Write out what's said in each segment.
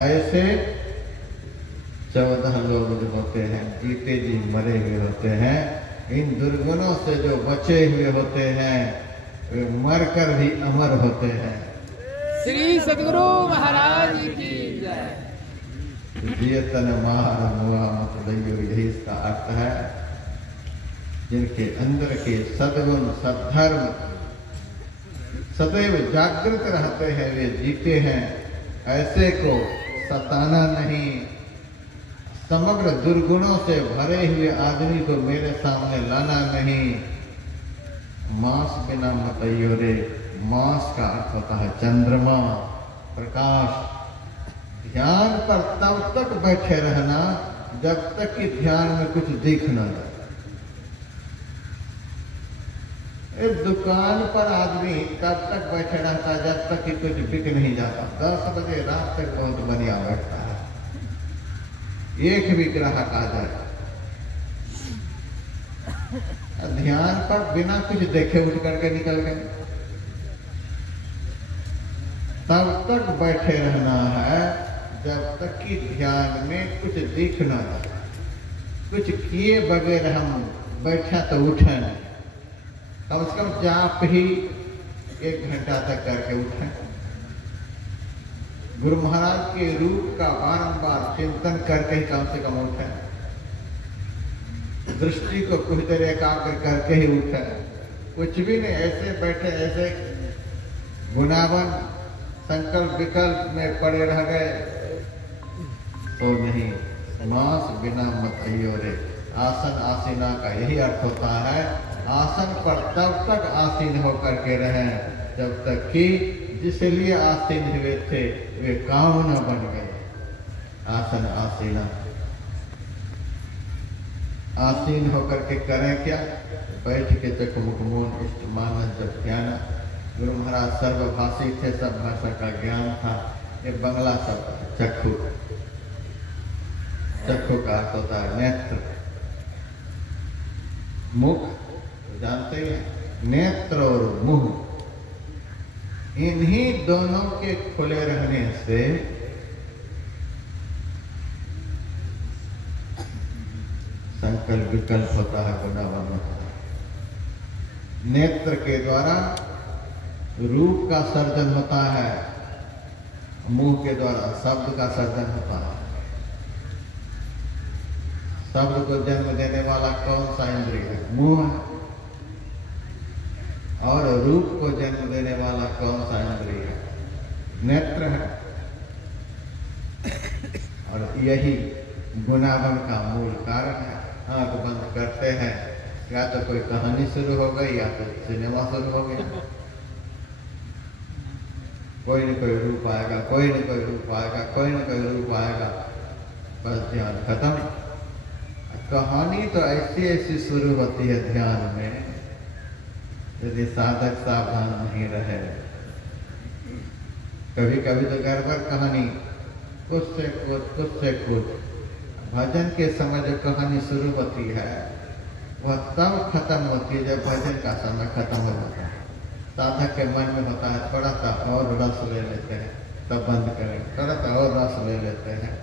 ऐसे 14 लोग जो होते हैं जीते जी मरे हुए होते हैं। इन दुर्गुणों से जो बचे हुए होते हैं वे मरकर भी अमर होते हैं। श्री सद्गुरु महाराज की जय। जियतन मार मुआ मत दैयो, यही इसका अर्थ है। जिनके अंदर के सद्गुण सद्धर्म सदैव जागृत रहते हैं वे जीते हैं। ऐसे को सताना नहीं, समग्र दुर्गुणों से भरे हुए आदमी को मेरे सामने लाना नहीं। मास बिना मतइयो रे, मास का अर्थ होता है चंद्रमा, प्रकाश। ध्यान पर तब तक बैठे रहना जब तक कि ध्यान में कुछ दिख न जाए। एक दुकान पर आदमी तब तक बैठे रहता है जब तक कि कुछ बिक नहीं जाता। 10 बजे रात तक बहुत बढ़िया बैठता है, एक भी ग्राहक आ जाए। ध्यान पर बिना कुछ देखे उठ करके निकल गए, तब तक बैठे रहना है जब तक कि ध्यान में कुछ दिख न जाए। कुछ किए बगैर हम बैठा तो उठे नहीं, कम से कम जाप ही 1 घंटा तक करके उठे। गुरु महाराज के रूप का बारंबार चिंतन करके ही कम से कम उठे। दृष्टि को कुछ देर एकाग्र करके ही उठे। कुछ भी नहीं, ऐसे बैठे ऐसे गुनावन संकल्प विकल्प में पड़े रह गए तो नहीं। मांस बिना मत अइयो रे। आसन आसीना का यही अर्थ होता है। आसन पर तब तक आसीन होकर के रहें जब तक कि जिसके लिए आसीन हुए थे वे काम न बन गए। आसन आसीना, आसीन होकर के करें क्या? बैठ के चकमुक मौन इष्ट मानस जब ध्यान। गुरु महाराज सर्वभाषी थे, सब भाषा का ज्ञान था। ये बंगला शब्द चक्षु, चक्षु का अर्थ होता है नेत्र। मुख जानते हैं, नेत्र और मुंह, इन्हीं दोनों के खुले रहने से संकल्प विकल्प होता है, गुनावन होता है। नेत्र के द्वारा रूप का सर्जन होता है, मुंह के द्वारा शब्द का सर्जन होता है। शब्द को जन्म देने वाला कौन सा इंद्रिय है? मुंह है। और रूप को जन्म देने वाला कौन सा इंद्रिय है? नेत्र है। और यही गुनावन का मूल कारण है। आंख बंद करते हैं, या तो कोई कहानी शुरू हो गई या तो सिनेमा शुरू हो गया। कोई न कोई रूप आएगा, कोई न कोई रूप आएगा, कोई न कोई रूप आएगा, बस ध्यान खत्म। कहानी तो ऐसी ऐसी शुरू होती है ध्यान में, यदि साधक सावधान नहीं रहे। कभी कभी तो गड़बड़ कहानी, कुछ से कुछ। भजन के समय जो कहानी शुरू होती है वह तब खत्म होती है जब भजन का समय खत्म हो जाता है। साधक के मन में होता है थोड़ा सा और रस ले लेते हैं, तब बंद करें, थोड़ा सा और रस ले लेते हैं।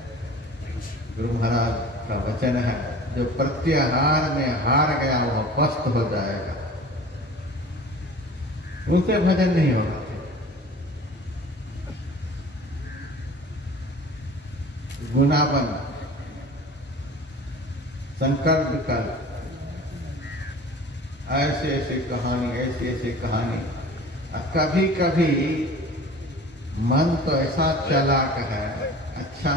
गुरु महाराज का वचन है, जो प्रत्याहार में हार गया वह पस्त हो जाएगा, उनसे भजन नहीं होगा। गुनावन, संकल्प विकल्प, ऐसी ऐसी कहानी। कभी कभी मन तो ऐसा चालाक है, अच्छा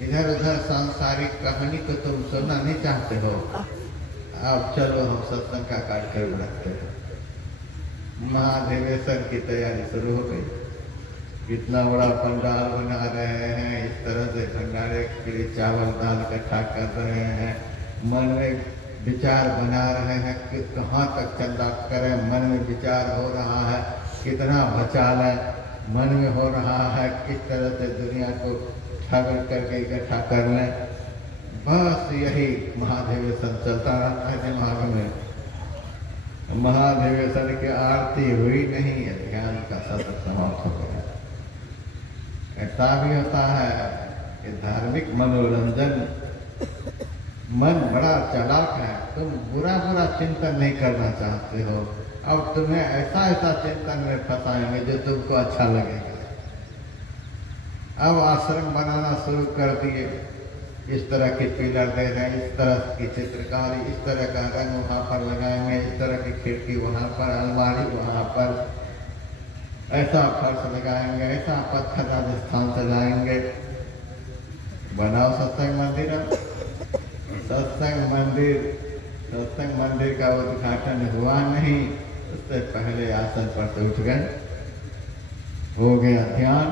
इधर उधर सांसारिक कहानी को तुम सुनना नहीं चाहते हो, अब चलो हम सत्संग का कार्यक्रम रखते हैं। महाधिवेशन की तैयारी शुरू हो गई। कितना बड़ा पंडाल बना रहे हैं, इस तरह से भंडारे के लिए चावल दाल इकट्ठा कर रहे हैं। मन में विचार बना रहे हैं कि कहाँ तक चंदा करें, मन में विचार हो रहा है कितना बचा लें, मन में हो रहा है किस तरह से दुनिया को ठग करके इकट्ठा कर लें। बस यही महाधिवेशन चलता रहता है दिमाग में। महाधिवेशन की आरती हुई नहीं है, ध्यान का सत्र समाप्त हो गया। ऐसा भी होता है कि धार्मिक मनोरंजन, मन बड़ा चालाक है, तुम बुरा बुरा चिंतन नहीं करना चाहते हो, अब तुम्हें ऐसा ऐसा चिंतन में फंसाएंगे जो तुमको अच्छा लगेगा। अब आश्रम बनाना शुरू कर दिए, इस तरह के पिलर दे रहे हैं, इस तरह की चित्रकारी, इस तरह का रंग वहाँ पर लगाएंगे, इस तरह की खिड़की वहाँ पर, अलमारी वहाँ पर, ऐसा फर्श लगाएंगे, ऐसा पत्थर राजस्थान से लाएंगे। बनाओ सत्संग मंदिर। सत्संग मंदिर का उद्घाटन हुआ नहीं, उससे पहले आसन पर से उठ गए, हो गया ध्यान।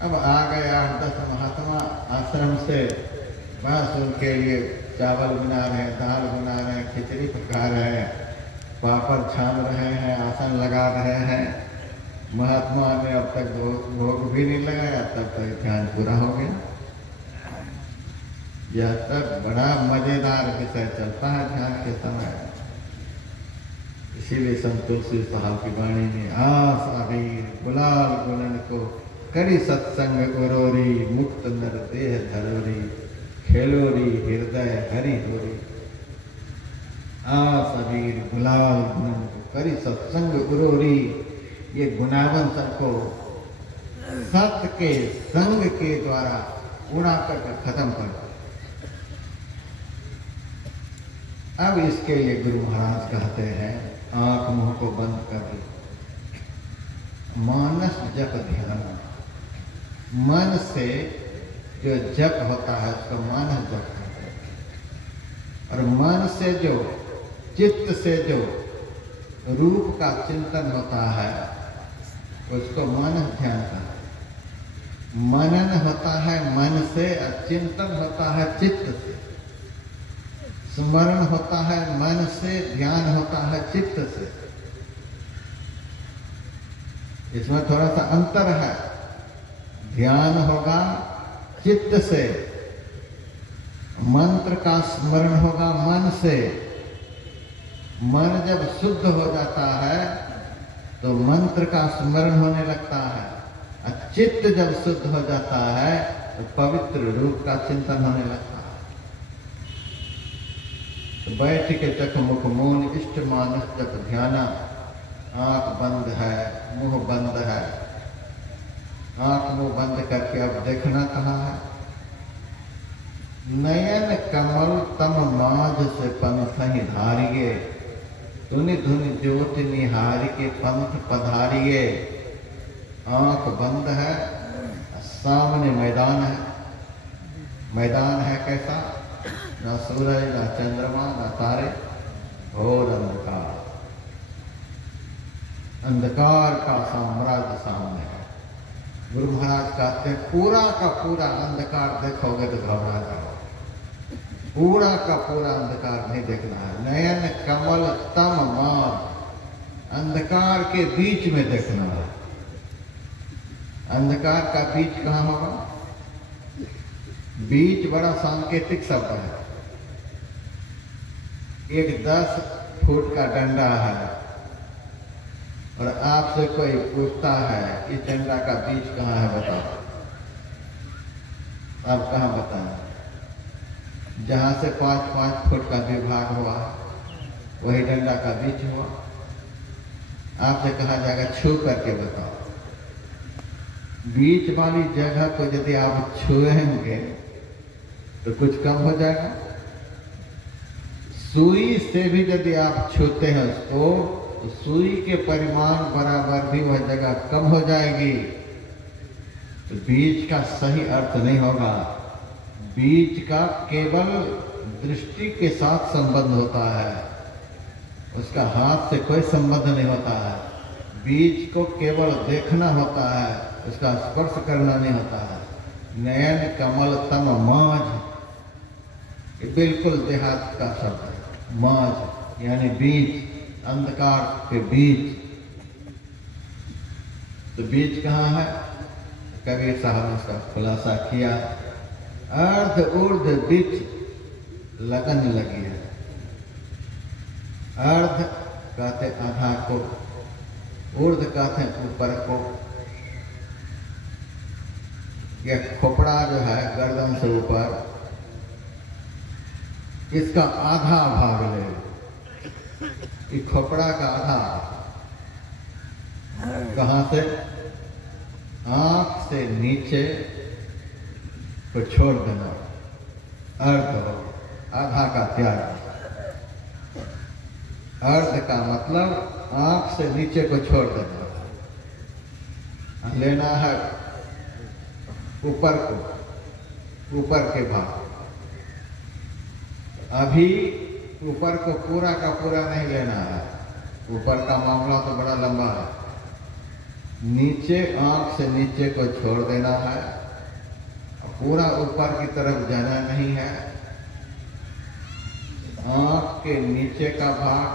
अब आ गए 8-10 महात्मा आश्रम से, बस उनके लिए चावल बना रहे हैं, दाल बना रहे हैं, खिचड़ी पका रहे हैं, पापड़ छान रहे हैं, आसन लगा रहे हैं। महात्मा ने अब तक भोग भी नहीं लगाया, तब तक ध्यान पूरा हो गया। यह तक बड़ा मजेदार विषय चलता है ध्यान के समय। इसीलिए संत तुलसी साहब की वाणी में आस आवीर गुलाल गुलन को करी सत्संग उरोरी, मुक्त नर देह धरोरी, खेलोरी हृदय हरि होरी। आस आवीर गुलाल गुलन को करी सत्संग उरोरी, ये गुणावन सबको सत्य के संग के द्वारा उड़ा कर खत्म कर। अब इसके लिए गुरु महाराज कहते हैं, आंख मुंह को बंद कर मानस जप ध्यान। मन से जो जप होता है उसको मानस जप कहते हैं, और मन से जो, चित्त से जो रूप का चिंतन होता है उसको मानस ध्यान कहते हैं। मनन होता है मन से, और चिंतन होता है चित्त से, स्मरण होता है मन से, ध्यान होता है चित्त से। इसमें थोड़ा सा अंतर है। ध्यान होगा चित्त से, मंत्र का स्मरण होगा मन से। मन जब शुद्ध हो जाता है तो मंत्र का स्मरण होने लगता है, और चित्त जब शुद्ध हो जाता है तो पवित्र रूप का चिंतन होने लगता है। तो बैठ के चख मुख मौन इष्ट मानस जप ध्याना। आंख बंद है, मुंह बंद है। आंख मुंह बंद करके अब देखना कहाँ है। नयन कमल तम माझ से पंथ ही धारिये, धुनि धुनि ज्योत निहारी के पंथ पधारिये। आंख बंद है, सामने मैदान है। मैदान है कैसा? ना सूरज, ना चंद्रमा, ना तारे, और अंधकार। अंधकार का साम्राज्य सामने है। गुरु महाराज कहते हैं पूरा का पूरा अंधकार देखोगे तो घबरा जाओ। पूरा का पूरा अंधकार नहीं देखना है। नयन कमल तम मार, अंधकार के बीच में देखना है। अंधकार का बीच कहाँ होगा? बीच बड़ा सांकेतिक शब्द है। एक 10 फुट का डंडा है और आपसे कोई पूछता है इस डंडा का बीच कहाँ है बताओ, आप कहाँ बताएं? जहाँ से 5-5 फुट का विभाग हुआ वही डंडा का बीच हुआ। आपसे कहा जाएगा छू करके बताओ। बीच वाली जगह को यदि आप छुएंगे तो कुछ कम हो जाएगा। सुई से भी यदि आप छूते हैं उसको तो सुई के परिमाण बराबर भी वह जगह कम हो जाएगी। तो बीज का सही अर्थ नहीं होगा। बीज का केवल दृष्टि के साथ संबंध होता है, उसका हाथ से कोई संबंध नहीं होता है। बीज को केवल देखना होता है, उसका स्पर्श करना नहीं होता है। नयन कमल तम माझ, ये बिल्कुल देहात का शब्द है। माझ यानी बीज, अंधकार के बीज। तो बीज कहाँ है? कबीर साहब ने इसका खुलासा किया। अर्ध ऊर्ध बीच लगन लगी है। अर्ध कहते आधा को, ऊर्ध कहते ऊपर को। यह खोपड़ा जो है गर्दन से ऊपर, इसका आधा भाग ले। ये खोपड़ा का आधा कहां से? आंख से नीचे को छोड़ देना, अर्ध हो, आधा का त्याग। अर्ध का मतलब आंख से नीचे को छोड़ देना, लेना है ऊपर को, ऊपर के भाग। अभी ऊपर को पूरा का पूरा नहीं लेना है, ऊपर का मामला तो बड़ा लंबा है। नीचे, आंख से नीचे को छोड़ देना है, पूरा ऊपर की तरफ जाना नहीं है। आंख के नीचे का भाग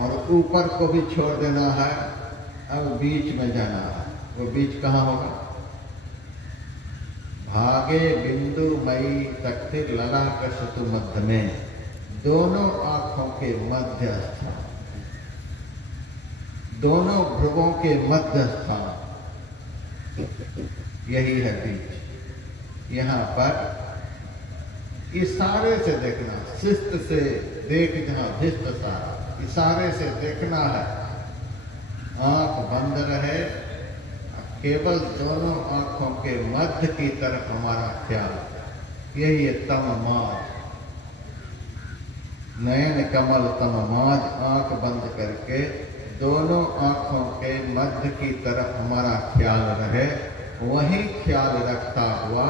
और ऊपर को भी छोड़ देना है। अब बीच में जाना है। वो बीच कहाँ होगा? भागे बिंदु मई तख्तिर ललाट शतु मध्य में, दोनों आंखों के मध्य स्थान, दोनों भ्रुवों के मध्य स्थान, यही है बीच। यहाँ पर इशारे से देखना, शिस्त से देख जहाँ धिष्ट सारा, इशारे से देखना है। आंख बंद रहे, केवल दोनों आंखों के मध्य की तरफ हमारा ख्याल, यही है तम माज। नयन कमल तम माज, आंख बंद करके दोनों आंखों के मध्य की तरफ हमारा ख्याल रहे। वही ख्याल रखता हुआ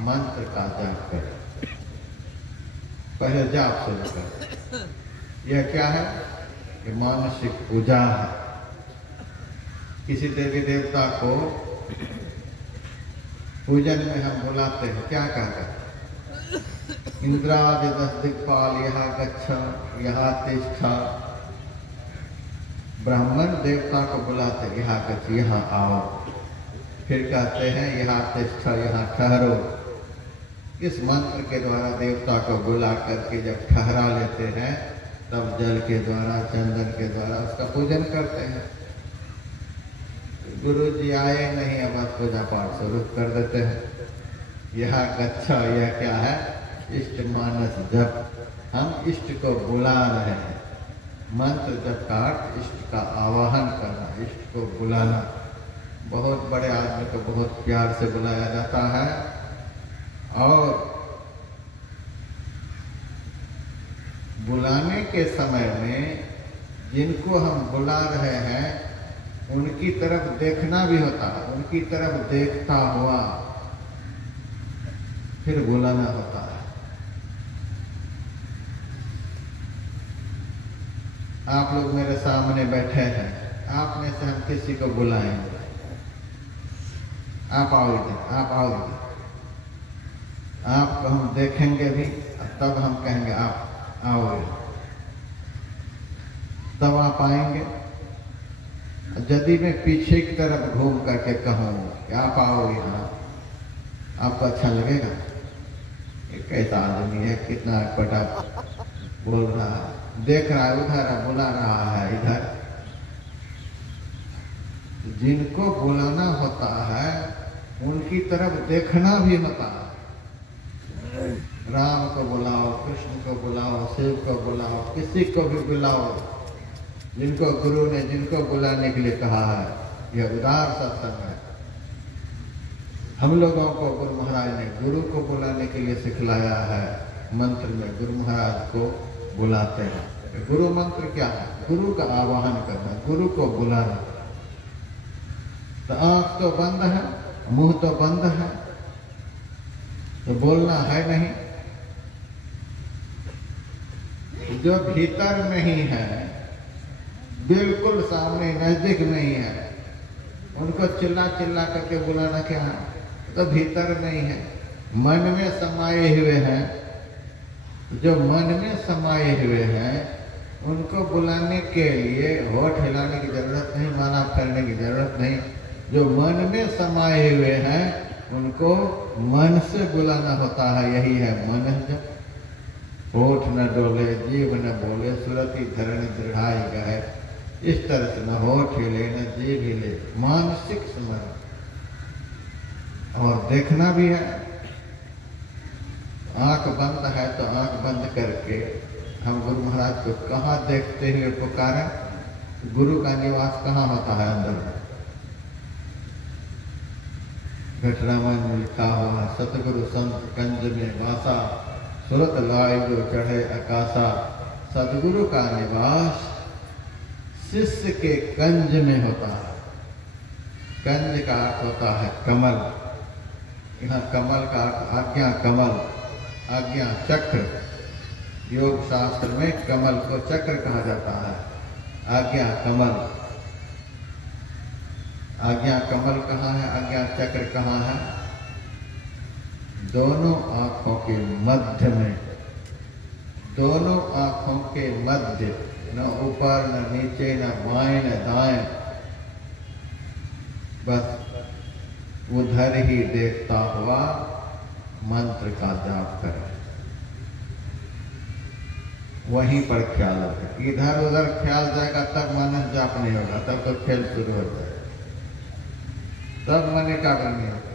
मंत्र का जाप करें। पहले जाप शुरू करें। यह क्या है? ये मानसिक पूजा है। किसी देवी देवता को पूजन में हम बुलाते हैं, क्या कहते हैं? इंद्रादि 10 दिक्पाल यहाँ गच्छ, यहाँ तिष्ठ। ब्राह्मण देवता को बुलाते, यहाँ गच्छ, यहाँ आओ। फिर कहते हैं यहाँ तिष्ठ, यहाँ ठहरो। इस मंत्र के द्वारा देवता को बुला करके जब ठहरा लेते हैं, तब जल के द्वारा, चंदन के द्वारा उसका पूजन करते हैं। गुरु जी आए नहीं, अब आप पूजा पाठ शुरू कर देते हैं। यह गच्छा, यह क्या है? इष्ट मानस जप। हम इष्ट को बुला रहे हैं। मंत्र जप का इष्ट का आवाहन करना, इष्ट को बुलाना। बहुत बड़े आदमी को बहुत प्यार से बुलाया जाता है। और बुलाने के समय में जिनको हम बुला रहे हैं उनकी तरफ देखना भी होता है। उनकी तरफ देखता हुआ फिर बुलाना होता है। आप लोग मेरे सामने बैठे हैं, आप में से हम किसी को बुलाएंगे, आप आओ इधर, आप आओ इधर। आपको हम देखेंगे भी, तब हम कहेंगे आप आओ, तब आप आएंगे। यदि मैं पीछे की तरफ घूम करके कहूँ कि आप आओ यहाँ, आपको अच्छा लगेगा? ये कैसा आदमी है, कितना अटपटा बोल रहा है, देख रहा है उधर, बुला रहा है इधर। जिनको बुलाना होता है उनकी तरफ देखना भी होता है। राम को बुलाओ, कृष्ण को बुलाओ, शिव को बुलाओ, किसी को भी बुलाओ। जिनको गुरु ने जिनको बुलाने के लिए कहा है, यह उदार सत्संग है। हम लोगों को गुरु महाराज ने गुरु को बुलाने के लिए सिखलाया है। मंत्र में गुरु महाराज को बुलाते हैं। गुरु मंत्र क्या है? गुरु का आवाहन करना, गुरु को बुलाना। तो आंख तो बंद है, मुंह तो बंद है, तो बोलना है नहीं। जो भीतर नहीं है, बिल्कुल सामने नजदीक नहीं है, उनको चिल्ला चिल्ला करके बुलाना क्या है? तो भीतर नहीं है, मन में समाये हुए हैं। जो मन में समाये हुए हैं उनको बुलाने के लिए होठ हिलाने की जरूरत नहीं, माला करने की जरूरत नहीं। जो मन में समाये हुए हैं उनको मन से बुलाना होता है। यही है मन जप। होठ न डोले, जीव न बोले, सुरति धरण दृढ़ाई गए। इस तरह से न होठ हिले न जीव हिले, मानसिक स्मरण। और और देखना भी है। आंख बंद है तो आंख बंद करके हम गुरु महाराज को कहाँ देखते हुए पुकारें? गुरु का निवास कहाँ होता है? अंदर। घटरामन में लिखा हुआ है, सतगुरु संत कंज में वासा, सुरत लाए जो चढ़े आकाशा। सतगुरु का निवास शिष्य के कंज में होता है। कंज का अर्थ होता है कमल। यहाँ कमल का अर्थ आज्ञा कमल, आज्ञा चक्र। योग शास्त्र में कमल को चक्र कहा जाता है। आज्ञा कमल, आज्ञा कमल कहाँ है? आज्ञा चक्र कहाँ है? दोनों आंखों के मध्य में। दोनों आंखों के मध्य, न ऊपर न नीचे, न बाएं न दाएं, बस उधर ही देखता हुआ मंत्र का जाप करें। वहीं पर ख्याल रखें। इधर उधर ख्याल जाएगा तब मानस जाप नहीं होगा, तब तो खेल शुरू हो जाएगा, तब मन एकाग्र नहीं होगा।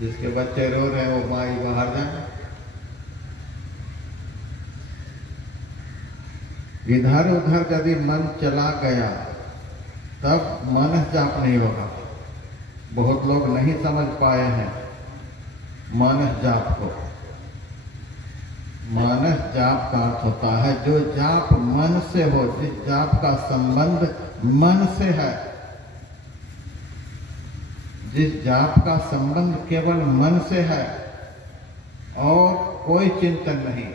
जिसके बच्चे रो रहे हैं वो माई बाहर जाए। इधर उधर यदि मन चला गया तब मानस जाप नहीं होगा। बहुत लोग नहीं समझ पाए हैं मानस जाप को। मानस जाप का अर्थ होता है जो जाप मन से हो, जिस जाप का संबंध मन से है, जिस जाप का संबंध केवल मन से है और कोई चिंतन नहीं,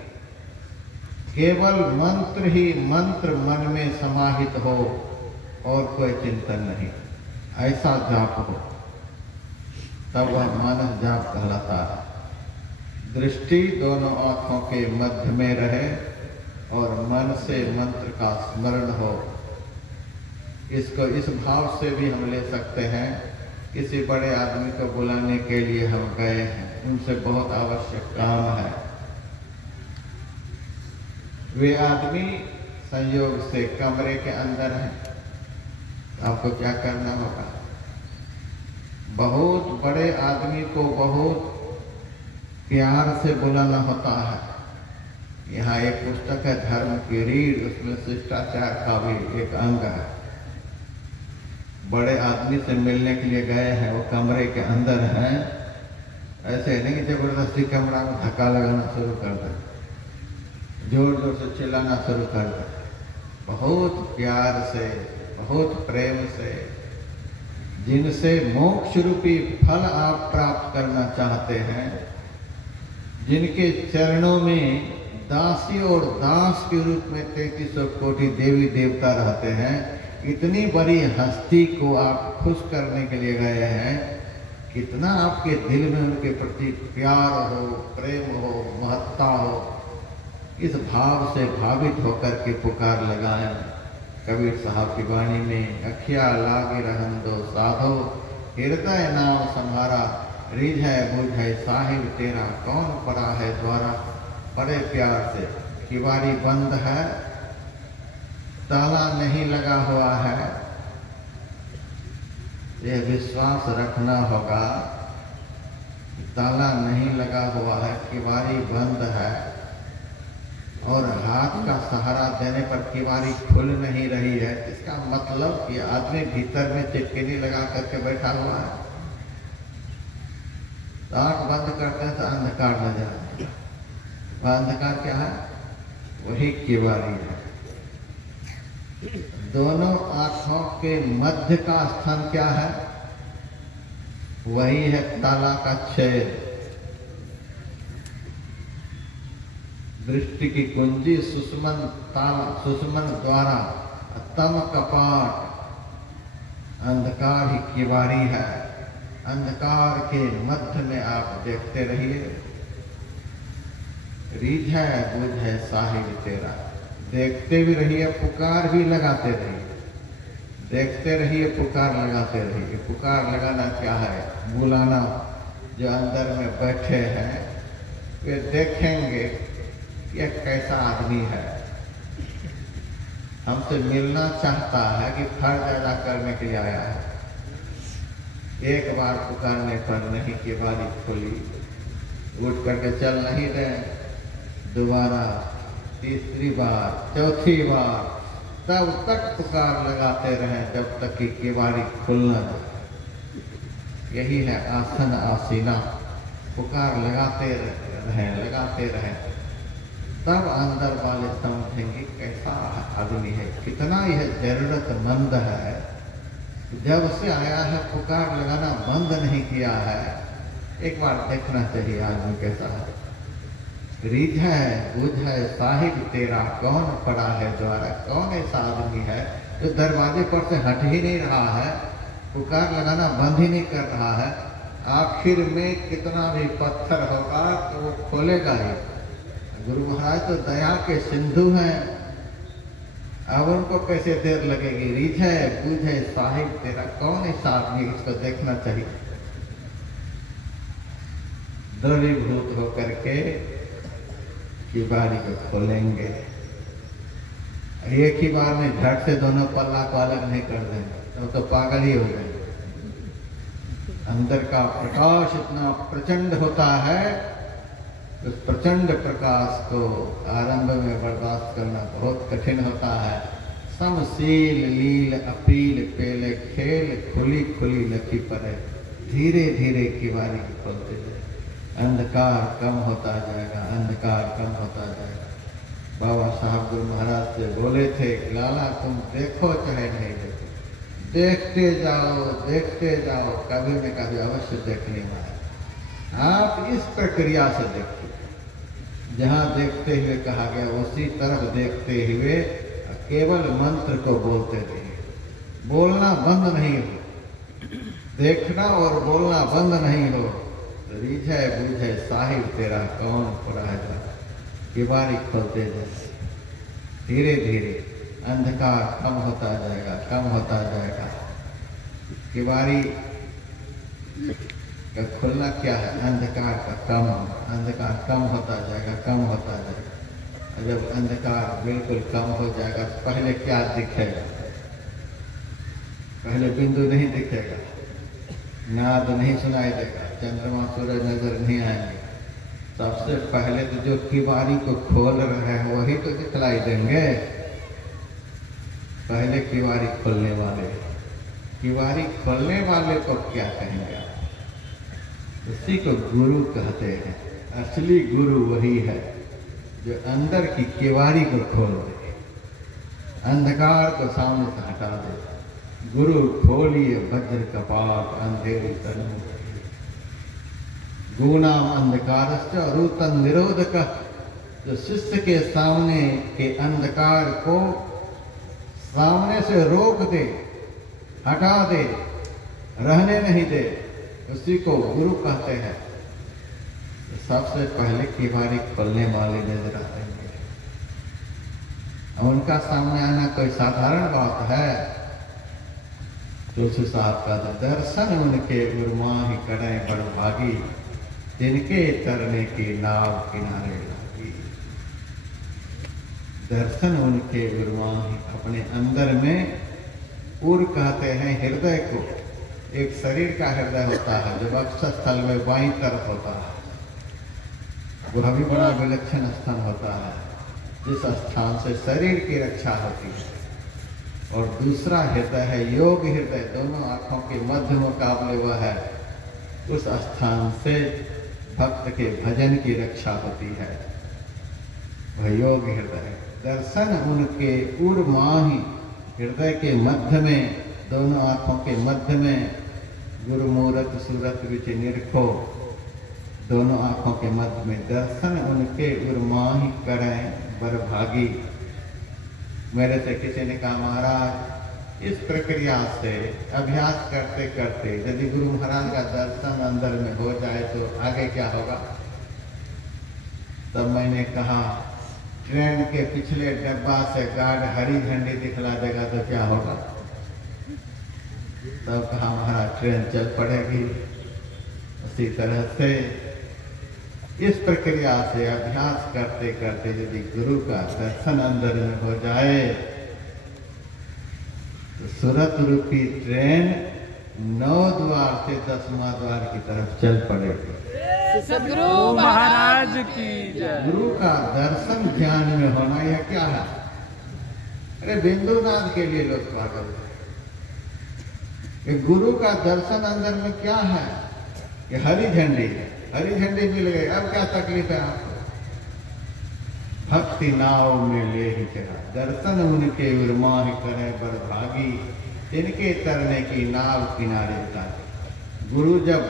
केवल मंत्र ही मंत्र मन में समाहित हो और कोई चिंतन नहीं, ऐसा जाप हो, तब वह मानस जाप कहलाता है। दृष्टि दोनों आंखों के मध्य में रहे और मन से मंत्र का स्मरण हो। इसको इस भाव से भी हम ले सकते हैं। किसी बड़े आदमी को बुलाने के लिए हम गए हैं, उनसे बहुत आवश्यक काम है। वे आदमी संयोग से कमरे के अंदर हैं, आपको क्या करना होगा? बहुत बड़े आदमी को बहुत प्यार से बुलाना होता है। यहाँ एक पुस्तक है धर्म की रीढ़, उसमें शिष्टाचार का भी एक अंग है। बड़े आदमी से मिलने के लिए गए हैं, वो कमरे के अंदर हैं, ऐसे नहीं कि जबरदस्ती कमरा में धक्का लगाना शुरू कर दे, जोर जोर से चिल्लाना शुरू कर दे। बहुत प्यार से, बहुत प्रेम से, जिनसे मोक्ष रूपी फल आप प्राप्त करना चाहते हैं, जिनके चरणों में दासी और दास के रूप में 3300 कोटि देवी देवता रहते हैं, इतनी बड़ी हस्ती को आप खुश करने के लिए गए हैं। कितना आपके दिल में उनके प्रति प्यार हो, प्रेम हो, महत्ता हो, इस भाव से भावित होकर के पुकार लगाएं। कबीर साहब की वाणी में, अखिया लागे रहन दो साधो, हृदय नाम सम्हारा, रिझै बुझै साहिब तेरा, कौन पड़ा है द्वारा। बड़े प्यार से, किवारी बंद है, ताला नहीं लगा हुआ है, यह विश्वास रखना होगा। ताला नहीं लगा हुआ है, किवारी बंद है और हाथ का सहारा देने पर किवारी खुल नहीं रही है। इसका मतलब कि आदमी भीतर में चिटकिनी लगा करके बैठा हुआ है। आंख बंद करते हैं तो अंधकार नजर आता है। अंधकार क्या है? वही किवारी है। दोनों आंखों के मध्य का स्थान क्या है? वही है ताला का छेद। दृष्टि की कुंजी सुषुमन ताला, सुषुमन द्वारा, तम कपाट, अंधकार ही किवारी है। अंधकार के मध्य में आप देखते रहिए। रिझै बुझै साहिब तेरा, देखते भी रहिए, पुकार भी लगाते रहिए। देखते रहिए, पुकार लगाते रहिए। पुकार लगाना क्या है? बुलाना। जो अंदर में बैठे हैं वे देखेंगे यह कैसा आदमी है, हमसे मिलना चाहता है कि फर्ज अदा करने के लिए आया है। एक बार पुकारने पर नहीं केवाड़ी खोली, उठ करके चल नहीं रहे, दोबारा तीसरी बार, चौथी बार, तब तक पुकार लगाते रहे जब तक कि केवाड़ी खुलना जाए। यही है आसन आसीना, पुकार लगाते रहे, तब अंदर वाले समझेंगे कैसा आदमी है, कितना यह जरूरतमंद है। जब से आया है पुकार लगाना बंद नहीं किया है, एक बार देखना चाहिए आदमी कैसा है। रीझ है, बुझ है, साहिब तेरा कौन पड़ा है द्वारा, कौन ऐसा आदमी है जो दरवाजे पर से हट ही नहीं रहा है, पुकार लगाना बंद ही नहीं कर रहा है। आखिर में कितना भी पत्थर होगा तो वो खोलेगा ही। गुरु महाराज तो दया के सिंधु हैं, अब उनको कैसे देर लगेगी। रीझ है, बुझ है, साहिब तेरा कौन ऐसा आदमी, इसको देखना चाहिए। द्रवीभूत होकर के केवाड़ी को खोलेंगे, एक ही बार में झट से दोनों पल्ला को अलग नहीं कर देंगे, तो पागल ही हो जाएंगे। अंदर का प्रकाश इतना प्रचंड होता है, उस प्रचंड प्रकाश को आरंभ में बर्दाश्त करना बहुत कठिन होता है। समशील लील अपील पेले खेल, खुली खुली लखी परे, धीरे धीरे केवाड़ी खोलते जाए। अंधकार कम होता जाएगा, अंधकार कम होता जाएगा। बाबा साहब गुरु महाराज से बोले थे, लाला तुम देखो चाहे नहीं देखो, देखते जाओ, कभी न कभी अवश्य देखने वाले। आप इस प्रक्रिया से देखिए, जहाँ देखते हुए कहा गया उसी तरफ देखते हुए केवल मंत्र को बोलते रहिए, बोलना बंद नहीं हो, देखना और बोलना बंद नहीं हो। रीझ है, बुझ है, साहिब तेरा कौन पड़ा है, केवाड़ी खोलते जाए। धीरे धीरे अंधकार कम होता जाएगा, कम होता जाएगा। केवाड़ी का खुलना क्या है, अंधकार का कम, अंधकार कम होता जाएगा, कम होता जाएगा। और जब अंधकार बिल्कुल कम हो जाएगा तो पहले क्या दिखेगा, पहले बिंदु नहीं दिखेगा, नाद नहीं सुनाई देगा, चंद्रमा सूरज नजर नहीं आएंगे। सबसे पहले तो जो केवाड़ी को खोल रहे हैं वही तो दिखलाई देंगे। पहले केवाड़ी खोलने वाले, केवाड़ी खोलने वाले को क्या कहेंगे, उसी को गुरु कहते हैं। असली गुरु वही है जो अंदर की केवाड़ी को खोल दे, अंधकार को सामने से हटा दे। गुरु खोलिए वज्र कपाट, अंधेरी तनु गुणाम अंधकारश्च रूतन निरोधक, जो शिष्य के सामने के अंधकार को सामने से रोक दे, हटा दे, रहने नहीं दे, उसी को गुरु कहते हैं। सबसे पहले केवाड़ी खोलने वाले नजर आते हैं। उनका सामने आना कोई साधारण बात है। तुलसी साहब का दर्शन उनके गुरमाही करें बड़भागी, जिनके तरने की नाव किनारे लागी। दर्शन उनके गुरमाही, अपने अंदर में उर कहते हैं हृदय को। एक शरीर का हृदय होता है जो वक्षस्थल में बाईं तरफ होता है, वह भी बड़ा विलक्षण स्थान होता है जिस स्थान से शरीर की रक्षा होती है। और दूसरा हृदय है योग हृदय, दोनों आंखों के मध्य मुकाबले वह है, उस स्थान से भक्त के भजन की रक्षा होती है, वह योग हृदय। दर्शन उनके उर्माही, हृदय के मध्य में, दोनों आंखों के मध्य में, गुरु मूरत सूरत विच निरखो, दोनों आंखों के मध्य में दर्शन उनके उर्माही करें बरभागी। मेरे से किसी ने कहा, महाराज इस प्रक्रिया से अभ्यास करते करते यदि गुरु महाराज का दर्शन अंदर में हो जाए तो आगे क्या होगा। तब मैंने कहा, ट्रेन के पिछले डब्बा से गार्ड हरी झंडी दिखला देगा तो क्या होगा। तब कहा, महाराज ट्रेन चल पड़ेगी। उसी तरह से इस प्रक्रिया से अभ्यास करते करते यदि गुरु का दर्शन अंदर में हो जाए तो सूरत रूपी ट्रेन 9 द्वार से 10वां द्वार की तरफ चल पड़े। सदगुरु महाराज की जय। गुरु का दर्शन ध्यान में होना यह क्या है? अरे बिंदुनाथ के लिए लोग पागल है। ये गुरु का दर्शन अंदर में क्या है? कि हरी झंडी है, हरी झंडी मिल गई, अब क्या तकलीफ है आपको? भक्ति नाव में ले ही चला, दर्शन उनके उर्माह करे बरभागी, इनके तरने की नाव किनारे उतारे। गुरु जब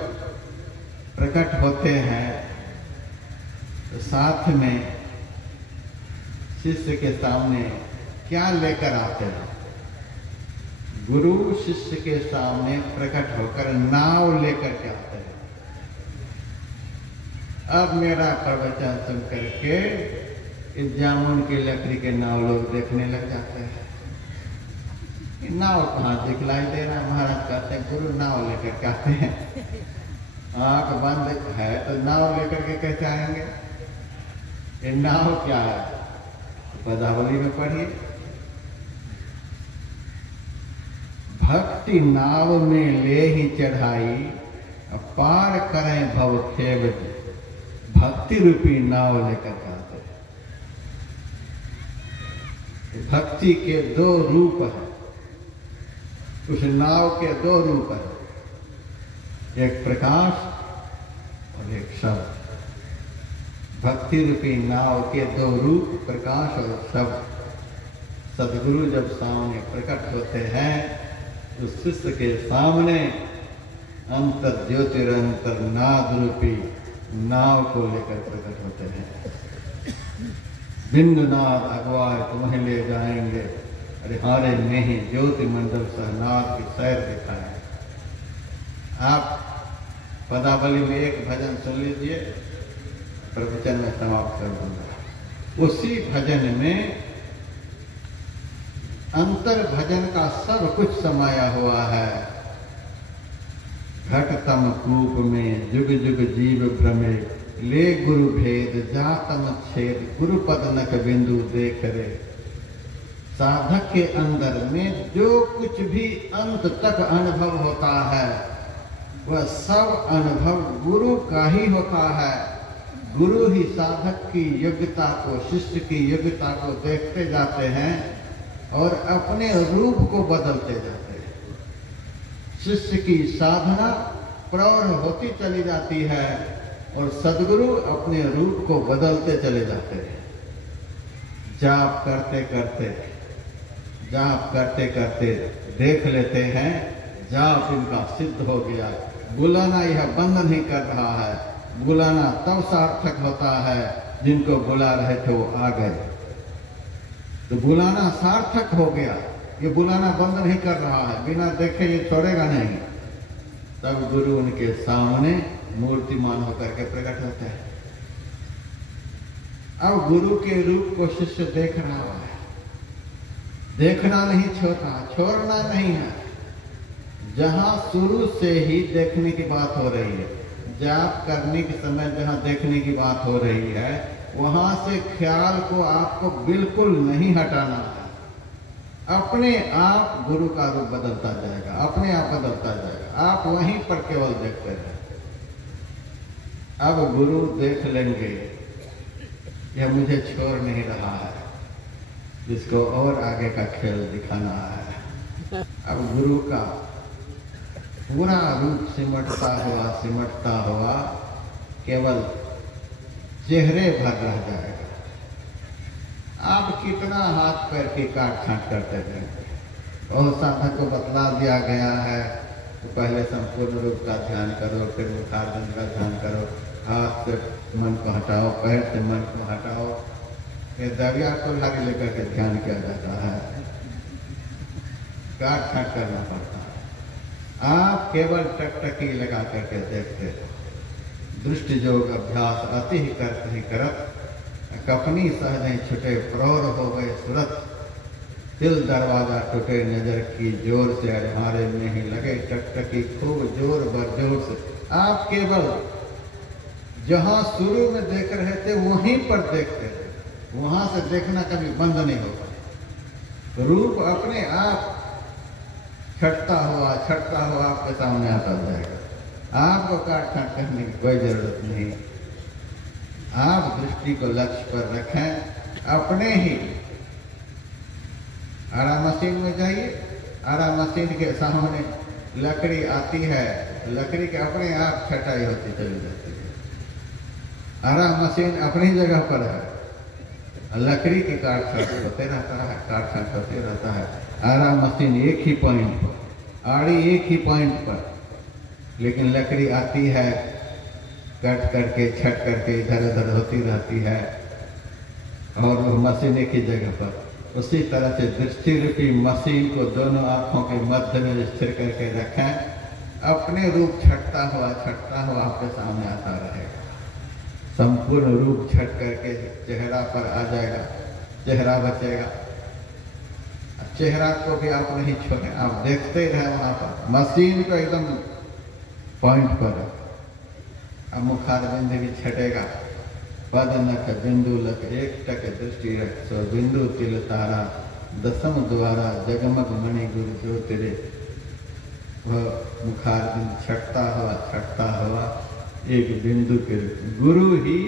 प्रकट होते हैं तो साथ में शिष्य के सामने क्या लेकर आते हैं? गुरु शिष्य के सामने प्रकट होकर नाव लेकर के आते हैं। अब मेरा प्रवचन सुन करके इस जामुन की लकड़ी के नाव लोग देखने लग जाते हैं। नाव कहाँ दिखलाई दे रहा? महाराज कहते हैं गुरु नाव लेकर के आते हैं। आंख बंद है तो नाव लेकर के कैसे आएंगे? ये नाव क्या है? पदावली में पढ़िए, भक्ति नाव में ले ही चढ़ाई, पार करें भव खेव। भक्ति रूपी नाव लेकर जाते हैं। भक्ति के 2 रूप हैं, उस नाव के 2 रूप हैं, एक प्रकाश और एक शब्द। भक्ति रूपी नाव के 2 रूप, प्रकाश और शब्द। सदगुरु जब सामने प्रकट होते हैं तो शिष्य के सामने अंतर ज्योतिरंतर नाद रूपी नाव को लेकर प्रकट होते हैं। बिंदुनाथ अगवाए तुम्हें ले जाएंगे, अरे हारे नहीं ज्योति मंडल सहनाद की सैर दिखाएं। आप पदावली में एक भजन सुन लीजिए, प्रवचन में समाप्त कर दूंगा। उसी भजन में अंतर भजन का सब कुछ समाया हुआ है। घटतम कूप में जुग जुग जीव भ्रमे, ले गुरु भेद जातम छेद, गुरु पद नख बिंदु देख रे। साधक के अंदर में जो कुछ भी अंत तक अनुभव होता है वह सब अनुभव गुरु का ही होता है। गुरु ही साधक की योग्यता को, शिष्य की योग्यता को देखते जाते हैं और अपने रूप को बदलते जाते हैं। शिष्य की साधना प्रौढ़ होती चली जाती है और सद्गुरु अपने रूप को बदलते चले जाते हैं। जाप करते करते देख लेते हैं जाप इनका सिद्ध हो गया। बुलाना यह बंद नहीं कर रहा है। बुलाना तब सार्थक होता है जिनको बुला रहे थे वो आ गए, तो बुलाना सार्थक हो गया। ये बुलाना बंद नहीं कर रहा है, बिना देखे ये छोड़ेगा नहीं। तब गुरु उनके सामने मूर्तिमान होकर के प्रकट होते हैं। अब गुरु के रूप को शिष्य देख रहा है। देखना नहीं छोड़ना नहीं है। जहां शुरू से ही देखने की बात हो रही है, जाप करने के समय जहां देखने की बात हो रही है, वहां से ख्याल को आपको बिल्कुल नहीं हटाना है। अपने आप गुरु का रूप बदलता जाएगा, अपने आप बदलता जाएगा। आप वहीं पर केवल देखते हैं। अब गुरु देख लेंगे यह मुझे छोड़ नहीं रहा है, जिसको और आगे का खेल दिखाना है। अब गुरु का पूरा रूप सिमटता हुआ केवल चेहरे भर रह जाएगा। आप कितना हाथ पैर की काट छाट करते थे, और साधक को बतला दिया गया है तो पहले संपूर्ण रूप का ध्यान करो, फिर मुखारबिंद का ध्यान करो, हाथ से मन को हटाओ, पैर से मन को हटाओ। ये दरिया को लाके लेकर के ध्यान किया जाता है, काट छाट करना पड़ता है। आप केवल टकटकी लगा करके देखते हो। दृष्टि योग अभ्यास अति ही करत, कपनी सहज छुटे प्रौर हो गए सुरत। दिल दरवाजा टूटे नजर की जोर से, अरे में ही लगे टकटकी खूब जोर बरजोर से। आप केवल जहां शुरू में देख रहे थे वहीं पर देखते थे, वहां से देखना कभी बंद नहीं होगा। रूप अपने आप छटता हुआ आपके सामने आता जाएगा। आपको काट छाट करने की कोई जरूरत नहीं। आप दृष्टि को लक्ष्य पर रखें। अपने ही आरा मशीन में जाइए, आरा मशीन के सामने लकड़ी आती है, लकड़ी के अपने आप छटाई होती चली जाती है। आरा मशीन अपनी जगह पर है, लकड़ी की काट छाट होते रहता है, काट छाट होते रहता है। आरा मशीन एक ही पॉइंट पर, आड़ी एक ही पॉइंट पर, लेकिन लकड़ी आती है कट करके छट करके इधर उधर होती रहती है, और वो मशीन एक ही जगह पर। उसी तरह से दृष्टि रूपी मशीन को दोनों आंखों के मध्य में स्थिर करके रखें। अपने रूप छटता हुआ आपके सामने आता रहेगा। संपूर्ण रूप छट करके चेहरा पर आ जाएगा, चेहरा बचेगा। चेहरा को भी आप नहीं छोड़ें, आप देखते रहे वहां पर। मशीन को एकदम पॉइंट पर। अब मुखारबिंद भी छटेगा। पद नख बिंदु लख एक टक दृष्टि रख, सो बिंदु तिल तारा दसम द्वारा जगमग मणि गुरु ज्योतिरे। वह मुखारबिंद छटता हुआ एक बिंदु के गुरु ही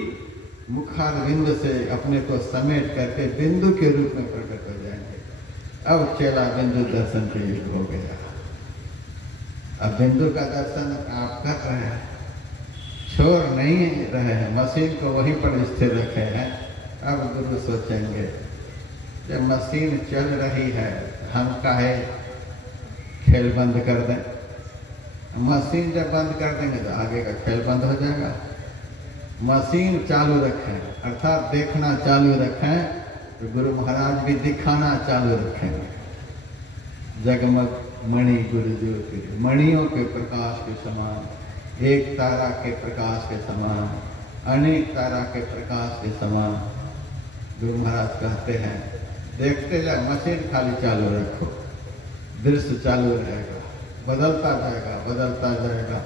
मुखारबिंद से अपने को समेट करके बिंदु के रूप में प्रकट हो जाएंगे। अब चेला बिंदु दर्शन के युग हो गया। अब बिंदु का दर्शन आप कर रहे हैं, छोड़ नहीं रहे हैं, मशीन को वहीं पर स्थिर रखे हैं। अब गुरु सोचेंगे जब मशीन चल रही है, हम काहे खेल बंद कर दें। मशीन जब बंद कर देंगे तो आगे का खेल बंद हो जाएगा। मशीन चालू रखें, अर्थात देखना चालू रखें, तो गुरु महाराज भी दिखाना चालू रखेंगे। जगमग मणि गुरु ज्योति, मणियों के प्रकाश के समान, एक तारा के प्रकाश के समान, अनेक तारा के प्रकाश के समान। गुरु महाराज कहते हैं देखते जाओ, मशीन खाली चालू रखो, दृश्य चालू रहेगा, बदलता जाएगा।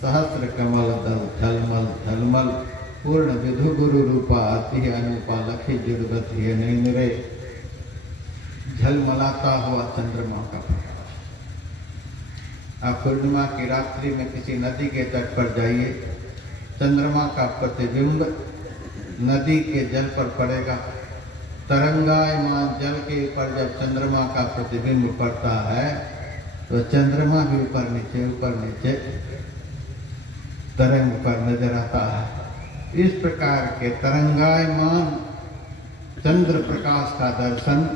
सहस्र कमल दल झलमल झलमल, पूर्ण विधु गुरु रूपा, अति अनुपा लखी जुड़वती नैनरे। झलमलाता हुआ चंद्रमा का प्रकाश। आप पूर्णिमा की रात्रि में किसी नदी के तट पर जाइए, चंद्रमा का प्रतिबिंब नदी के जल पर पड़ेगा। तरंगायमान जल के ऊपर जब चंद्रमा का प्रतिबिंब पड़ता है तो चंद्रमा भी ऊपर नीचे तरंग पर नजर आता है। इस प्रकार के तरंगायमान चंद्र प्रकाश का दर्शन,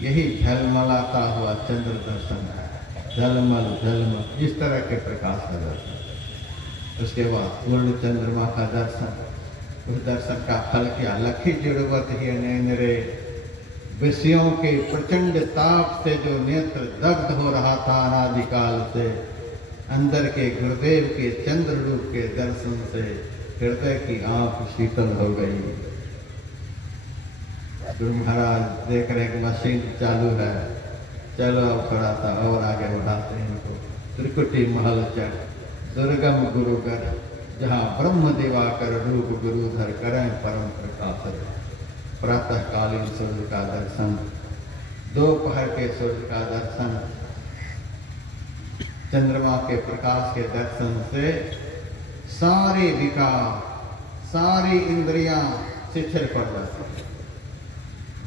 यही झलमलाता हुआ चंद्र दर्शन है। झलमल इस तरह के प्रकाश का दर्शन। उसके बाद पूर्ण चंद्रमा का दर्शन, उस दर्शन का फल क्या? लखी जुड़वत ही नैनरे। विषयों के प्रचंड ताप से जो नेत्र दग्ध हो रहा था अनादिकाल से, अंदर के गुरुदेव के चंद्र रूप के दर्शन से हृदय की आंख शीतल हो गई। गुरु महाराज देख रहे कि मशीन चालू है, चलो अब थोड़ा सा और आगे बढ़ाते हैं इनको। त्रिकुटी महल चढ़ दुर्गम गुरुगढ़, जहाँ ब्रह्म दिवाकर रूप गुरुधर करें परम प्रकाश। प्रातः कालीन सूर्य का दर्शन, दोपहर के सूर्य का दर्शन, चंद्रमा के प्रकाश के दर्शन से सारे विकार, सारी इंद्रियां शिथिल पड़ जाती हैं।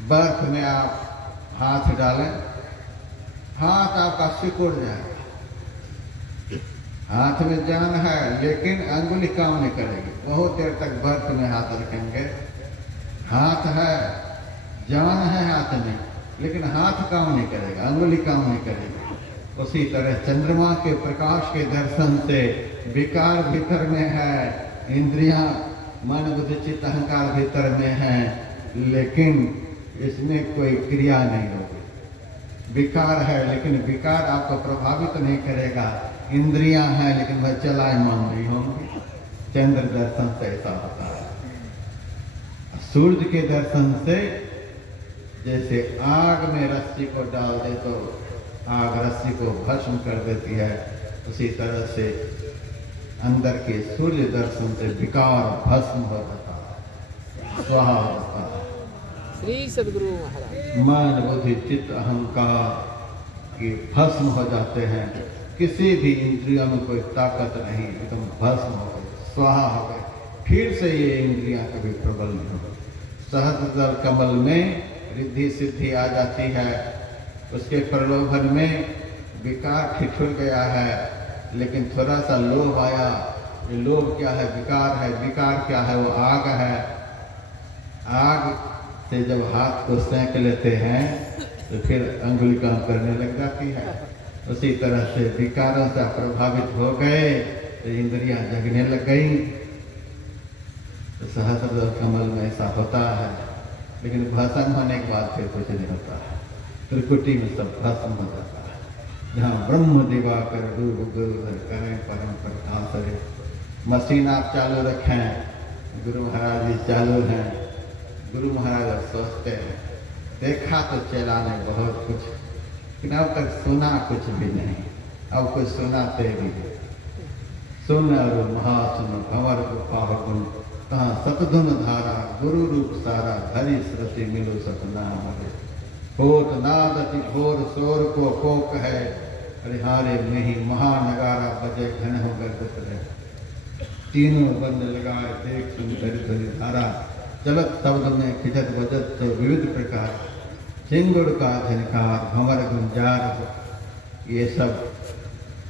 बर्फ में आप हाथ डालें, हाथ आपका सिकुड़ जाएगा। हाथ में जान है लेकिन अंगुली काम नहीं करेगी। बहुत देर तक बर्फ में हाथ रखेंगे, हाथ है, जान है हाथ में, लेकिन हाथ काम नहीं करेगा, अंगुली काम नहीं करेगी। उसी तरह चंद्रमा के प्रकाश के दर्शन से विकार भीतर में है, इंद्रियां मन बुद्धि चित्त अहंकार भीतर में है, लेकिन इसमें कोई क्रिया नहीं होगी। विकार है लेकिन विकार आपको प्रभावित नहीं करेगा। इंद्रियां हैं लेकिन वह चलायमान नहीं होंगी। चंद्र दर्शन से ऐसा होता है। सूर्य के दर्शन से जैसे आग में रस्सी को डाल दे तो आग रस्सी को भस्म कर देती है, उसी तरह से अंदर के सूर्य दर्शन से विकार भस्म हो जाता है, स्वाहा हो जाता है। श्री सद्गुरु महाराज। मन बुद्धि चित्त अहंकार कि भस्म हो जाते हैं, किसी भी इंद्रियों में कोई ताकत नहीं, एकदम भस्म हो गए, स्वाहा हो गए, फिर से ये इंद्रियां कभी प्रबल नहीं हो गई। सहस्त्र कमल में रिद्धि सिद्धि आ जाती है, उसके प्रलोभन में विकार ठिठुर गया है, लेकिन थोड़ा सा लोभ आया, ये लोभ क्या है, विकार है, विकार क्या है, वो आग है। आग से जब हाथ को सेंक लेते हैं तो फिर अंगुली काम करने लग जाती है। उसी तरह से विकारों से प्रभावित हो गए तो इंद्रियां जगने लग गई। तो सहस्त्र कमल में ऐसा होता है, लेकिन भस्म होने के बाद फिर कुछ नहीं होता है, त्रिकुटी में सब भस्म हो जाता है। जहाँ ब्रह्म दिवाकर डूब गुरुधर करें परम प्रकाशरे। मशीन आप चालू रखें, गुरु महाराज जी चालू हैं, गुरु महाराज सोचते हैं, देखा तो चेला ने बहुत कुछ, लेकिन अब तक सुना कुछ भी नहीं, अब कुछ सुनाते भी नहीं। सुन और महासुन भंवर गुण, कहाँ सतधुन धारा, गुरु रूप सारा, धरी श्रुति मिलो सतनाम हरे। होत नाद अति घोर शोर को कोक है, हरिहारे में ही महानगारा बजे घन हो गर्जत रहे। तीनों बंद लगाए देख सुन धरी धरी धारा, चलत शब्द में खिजत बजत तो विविध प्रकार, चिंगुड़ का झनकार भंवर गुंजार, ये सब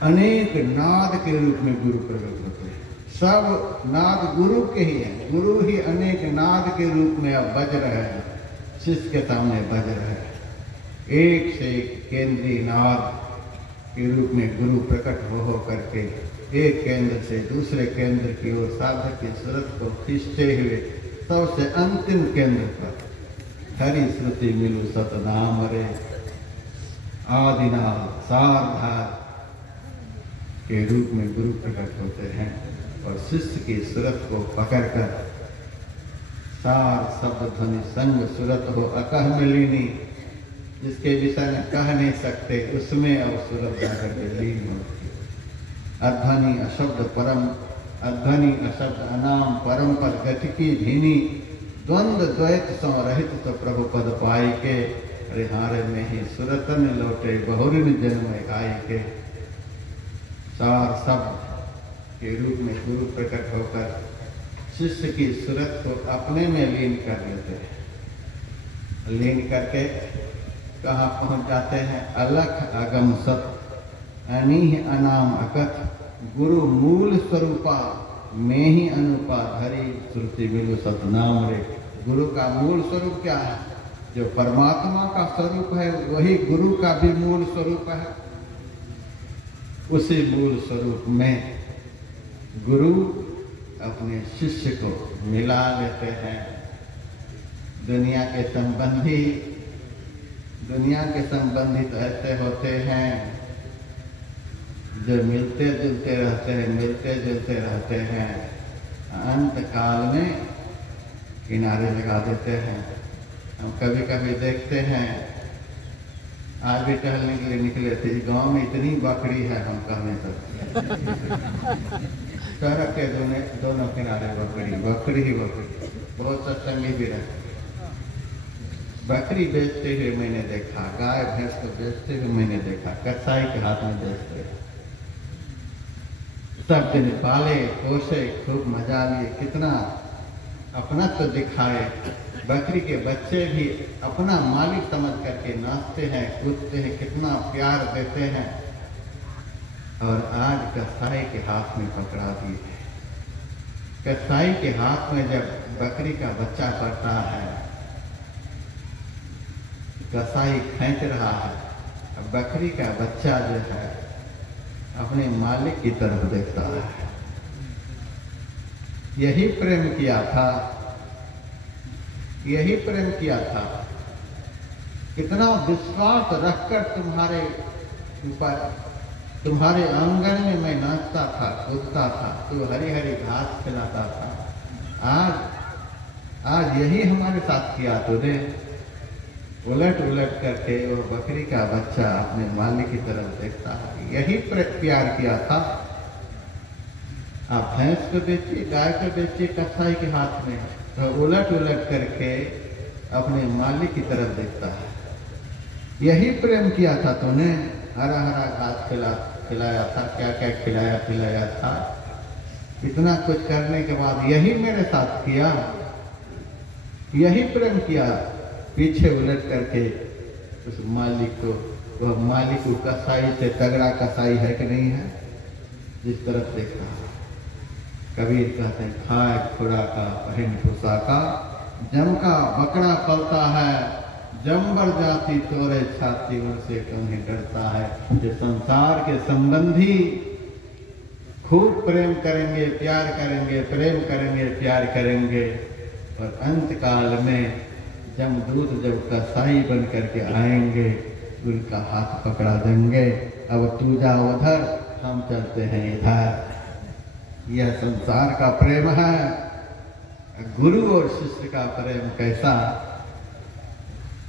अनेक नाद के रूप में गुरु प्रकट होते हैं। सब नाद गुरु के ही हैं, गुरु ही अनेक नाद के रूप में अब बज रहे हैं, शिष्य के सामने बज रहे हैं। एक से एक केंद्रीय नाद के रूप में गुरु प्रकट हो करके एक केंद्र से दूसरे केंद्र की ओर साधक की सूरत को खींचते हुए सबसे अंतिम केंद्र पर हरि श्रुति मिलु सतनाम रे, आदिनाथ सारधार के रूप में गुरु प्रकट होते हैं और शिष्य की सूरत को पकड़कर सार शब्द ध्वनि संग सूरत हो अकह में लीनी, जिसके विषय में कह नहीं सकते उसमें और सूरत जाकर के लीन होती। अध्वनि अशब्द परम, अध्वनि अशब्द अनाम, परम पद गतिकी धीनी, द्वंद्व द्वैत सौ रहित तो प्रभु पद पाई के, रिहारे में ही सुरतन लौटे बहुरिन जन्म आई के। सार शब्द के रूप में गुरु प्रकट होकर शिष्य की सूरत को अपने में लीन कर लेते हैं। लीन करके कहाँ पहुँच जाते हैं, अलख अगम सत अनीह अनाम अकथ, गुरु मूल स्वरूपा में ही अनुपा धरी श्रुति मिलु सतनाम रे। गुरु का मूल स्वरूप क्या है, जो परमात्मा का स्वरूप है वही गुरु का भी मूल स्वरूप है। उसी मूल स्वरूप में गुरु अपने शिष्य को मिला लेते हैं। दुनिया के संबंधी तो ऐसे होते हैं जो मिलते जुलते रहते हैं, अंत काल में किनारे लगा देते हैं। हम कभी कभी देखते हैं, आज भी टहलने के लिए निकले थे, गांव में इतनी बकरी है हम कह नहीं सकते। सड़क के दोनों किनारे बकरी ही बकरी, बहुत सत्संगी भी रहते। बकरी बेचते हुए मैंने देखा, गाय भैंस को बेचते हुए मैंने देखा, कसाई के हाथ में बेचते, सब दिन पाले पोसे, खूब मजा लिए, कितना अपना तो दिखाए। बकरी के बच्चे भी अपना मालिक समझ करके नाचते हैं, कूदते हैं, कितना प्यार देते हैं। और आज कसाई के हाथ में पकड़ा दिए। कसाई के हाथ में जब बकरी का बच्चा पड़ता है, कसाई खींच रहा है, अब बकरी का बच्चा जो है अपने मालिक की तरफ देखता है। यही प्रेम किया था, यही प्रेम किया था। कितना विश्वास रखकर तुम्हारे ऊपर, तुम्हारे आंगन में मैं नाचता था, कूदता था, तू हरी हरी घास खिलाता था। आज यही हमारे साथ किया तूने। उलट उलट करके वो बकरी का बच्चा अपने मालिक की तरफ देखता है। यही प्यार किया था। आप भैंस को बेचिए, गाय को बेचिए कसाई के हाथ में, तो उलट उलट करके अपने मालिक की तरफ देखता है। यही प्रेम किया था तूने। हरा हरा घास खिलाया था, क्या क्या खिलाया पिलाया था। इतना कुछ करने के बाद यही मेरे साथ किया, यही प्रेम किया। पीछे उलट करके उस मालिक को, वह मालिक कसाई से तगड़ा कसाई है कि नहीं है, जिस तरफ देखा। कबीर कहते हैं खाए खुराका पहन पोशाका, जम का बकरा पलता है, जम्बर जाति तोरे छाती, उनसे तुम्हें डरता है। ये संसार के संबंधी खूब प्रेम करेंगे, प्यार करेंगे, प्रेम करेंगे, प्यार करेंगे, और अंत काल में जमदूत जब कसाई बन करके आएंगे, उनका हाथ पकड़ा देंगे, अब तू जा उधर, हम चलते हैं इधर। यह संसार का प्रेम है। गुरु और शिष्य का प्रेम कैसा,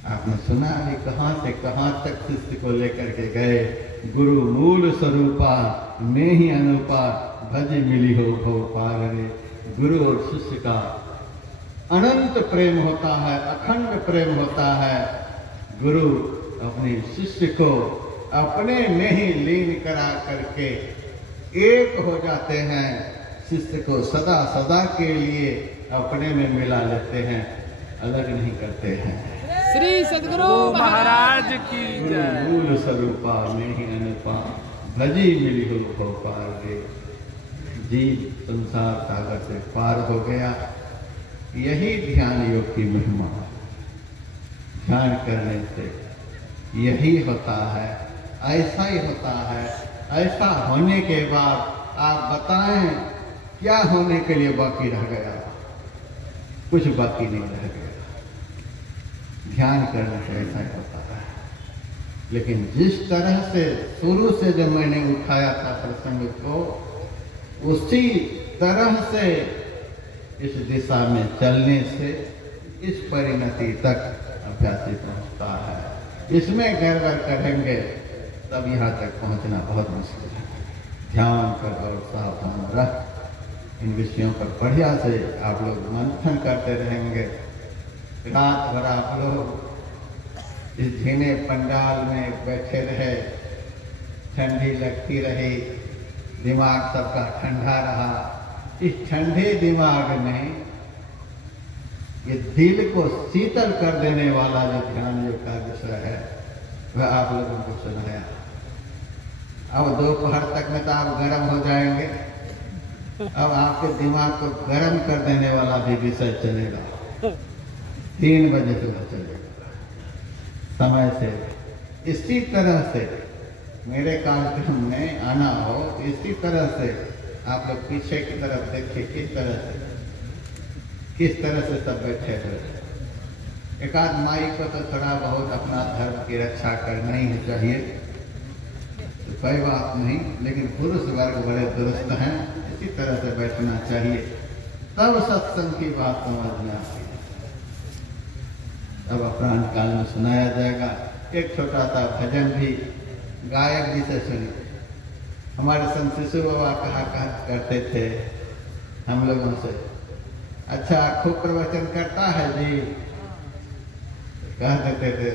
आपने सुना भी, कहाँ से कहाँ तक शिष्य को लेकर के गए। गुरु मूल स्वरूपा में ही अनुपा, भज मिली हो भव पार रे। गुरु और शिष्य का अनंत प्रेम होता है, अखंड प्रेम होता है। गुरु अपने शिष्य को अपने में ही लीन करा करके एक हो जाते हैं, शिष्य को सदा सदा के लिए अपने में मिला लेते हैं, अलग नहीं करते हैं। श्री सद्गुरु महाराज की जय। मूल स्वरूपा में ही अनुपा, भजी मिली हो भव पार रे। जीव संसार सागर से पार हो गया। यही ध्यान योग की महिमा। ध्यान करने से यही होता है, ऐसा ही होता है। ऐसा होने के बाद आप बताएं क्या होने के लिए बाकी रह गया? कुछ बाकी नहीं रह गया। ध्यान करने से ऐसा ही होता है। लेकिन जिस तरह से शुरू से जब मैंने उठाया था प्रसंग को, उसी तरह से इस दिशा में चलने से इस परिणति तक अभ्यासी पहुंचता है। इसमें गड़बड़ करेंगे तब यहाँ तक पहुंचना बहुत मुश्किल है। ध्यान कर और सावधान रह। इन विषयों पर बढ़िया से आप लोग मंथन करते रहेंगे। रात भर आप लोग इस झीने पंडाल में बैठे रहे, ठंडी लगती रही, दिमाग सबका ठंडा रहा। इस ठंडे दिमाग में ये दिल को शीतल कर देने वाला जो ध्यान योग का विषय है, वह आप लोगों को सुनाया। अब दोपहर तक में तो आप गर्म हो जाएंगे। अब आपके दिमाग को गर्म कर देने वाला भी विषय चलेगा। 3 बजे सुबह चलेगा समय से। इसी तरह से मेरे कार्यक्रम में आना हो, इसी तरह से आप लोग पीछे की तरफ देखिए, किस तरह से सब बैठे हुए। एक आध माई को तो थोड़ा बहुत अपना धर्म की रक्षा करना ही चाहिए, तो कोई बात नहीं, लेकिन पुरुष वर्ग बड़े दुरुस्त हैं, इसी तरह से बैठना चाहिए, तब सत्संग की बात समझ में आती है। अब अपराह्न काल में सुनाया जाएगा। एक छोटा सा भजन भी गायक जी से सुनिए। हमारे संत शिशु बाबा कहा करते थे हम लोगों से, अच्छा खूब प्रवचन करता है जी, कह देते थे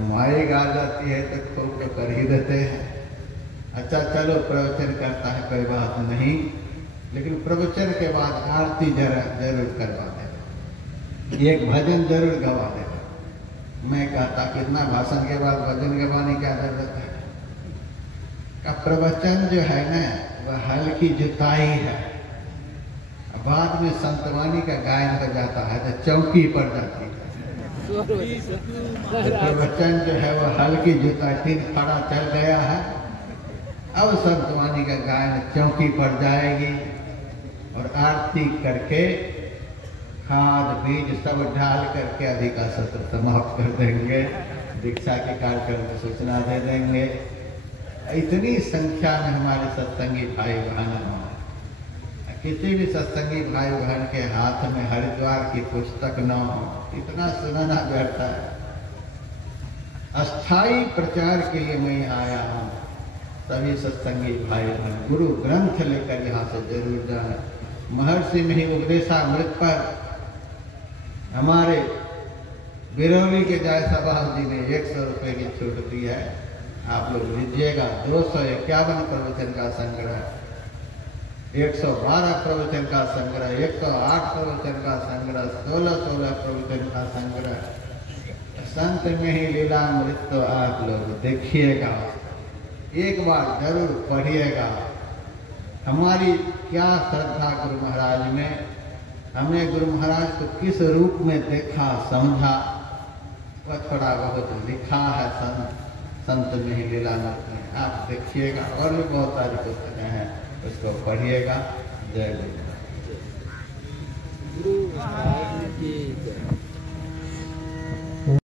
माई गा जाती है तो खूब तो कर ही देते हैं। अच्छा चलो प्रवचन करता है कोई बात नहीं, लेकिन प्रवचन के बाद आरती जरूर करवा देगा, एक भजन जरूर गवा देगा। मैं कहता कितना भाषण के बाद भजन गवाने की क्या जरूरत है? का प्रवचन जो है ना वह हल्की जुताई है, बाद में संतवानी का गायन हो जाता है तो चौकी पड़ जाती है। प्रवचन जो है वो हल्की जुताई, 3 खड़ा चल गया है, अब संतवानी का गायन चौकी पड़ जाएगी और आरती करके खाद बीज सब डाल करके अधिका सत्र समाप्त कर देंगे। दीक्षा के कार्यक्रम में सूचना दे देंगे। इतनी संख्या में हमारे सत्संगी भाई बहन हैं। किसी भी सत्संगी भाई बहन के हाथ में हरिद्वार की पुस्तक न हो, इतना सुनाना व्यर्थ है। अस्थाई प्रचार के लिए मैं आया हूँ। सभी सत्संगी भाई बहन गुरु ग्रंथ लेकर यहाँ से जरूर जाना। महर्षि में ही उपदेशामृत पर हमारे बिरौली के जय सभा जी ने 100 रुपये की छूट दी है। आप लोग लीजिएगा। 251 प्रवचन का संग्रह, 112 प्रवचन का संग्रह, 108 प्रवचन का संग्रह, 16 प्रवचन का संग्रह, संत में ही लीलामृत। तो आप लोग देखिएगा, एक बार जरूर पढ़िएगा। हमारी क्या श्रद्धा गुरु महाराज में, हमने गुरु महाराज को किस रूप में देखा समझा, वह थोड़ा बहुत लिखा है संत में ही लीलामृत में। आप देखिएगा, और भी बहुत सारी पुस्तकें हैं, उसको पढ़िएगा। जय गुरु। गुरु महाराज की जय।